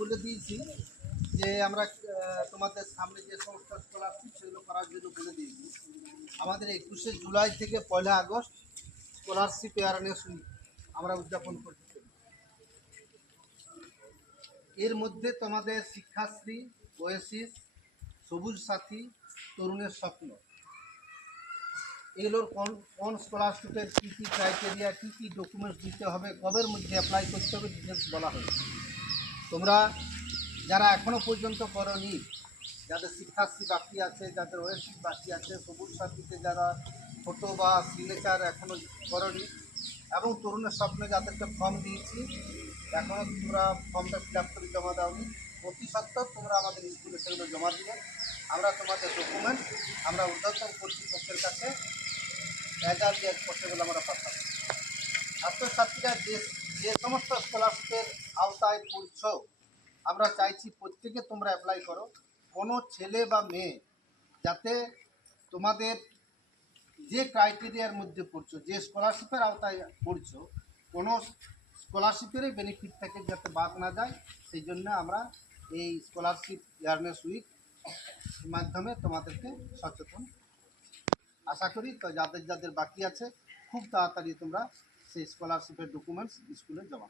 বলে দিয়েছি যে আমরা তোমাদের সামনে যে সমস্ত স্কলারশিপ সেগুলো করার জন্য বলে দিয়েছি। আমাদের 21শে জুলাই থেকে 1 আগস্ট স্কলারশিপ অ্যাওয়ারনেস উইক আমরা উদযাপন করছি। এর মধ্যে তোমাদের শিক্ষাশ্রী, ওয়েসিস, সবুজ সাথী, তরুণের স্বপ্ন, এগুলোর কোন কোন স্কলারশিপের কী কী ক্রাইটেরিয়া, কী কী ডকুমেন্টস দিতে হবে, কবের মধ্যে অ্যাপ্লাই করতে হবে, ডিটেলস বলা হয়েছে। তোমরা যারা এখনও পর্যন্ত করনি, যাদের শিক্ষাশ্রী বাকি আছে, যাদের ওয়েসিস বাকি আছে, সবুজ সাথীতে যারা ফটো বা সিগনেচার এখনও করনি, এবং তরুণের স্বপ্নে যাদেরকে ফর্ম দিয়েছি এখনও তোমরা ফর্মটা ফিল আপ করে জমা দাওনি, অতি সত্ত্বর তোমরা আমাদের স্কুলে সেগুলো জমা দিবে। আমরা তোমাদের ডকুমেন্ট আমরা ঊর্ধ্বতন কর্তৃপক্ষের কাছে অ্যাজ আর্লি অ্যাজ পসিবল আমরা পাঠাবো। ছাত্রছাত্রীরা যে যে সমস্ত স্কলারশিপের আওতায় পড়ছ, আমরা চাইছি প্রত্যেকে তোমরা অ্যাপ্লাই করো। কোনো ছেলে বা মেয়ে যাতে তোমাদের যে ক্রাইটেরিয়ার মধ্যে পড়ছো, যে স্কলারশিপের আওতায় পড়ছো, কোনো স্কলারশিপেরই বেনিফিট থেকে যাতে বাদ না যায়, সেই জন্য আমরা এই স্কলারশিপ অ্যাওয়ারনেস উইক মাধ্যমে তোমাদেরকে সচেতন। আশা করি তো যাদের যাদের বাকি আছে খুব তাড়াতাড়ি তোমরা সেই স্কলারশিপের ডকুমেন্টস স্কুলে জমা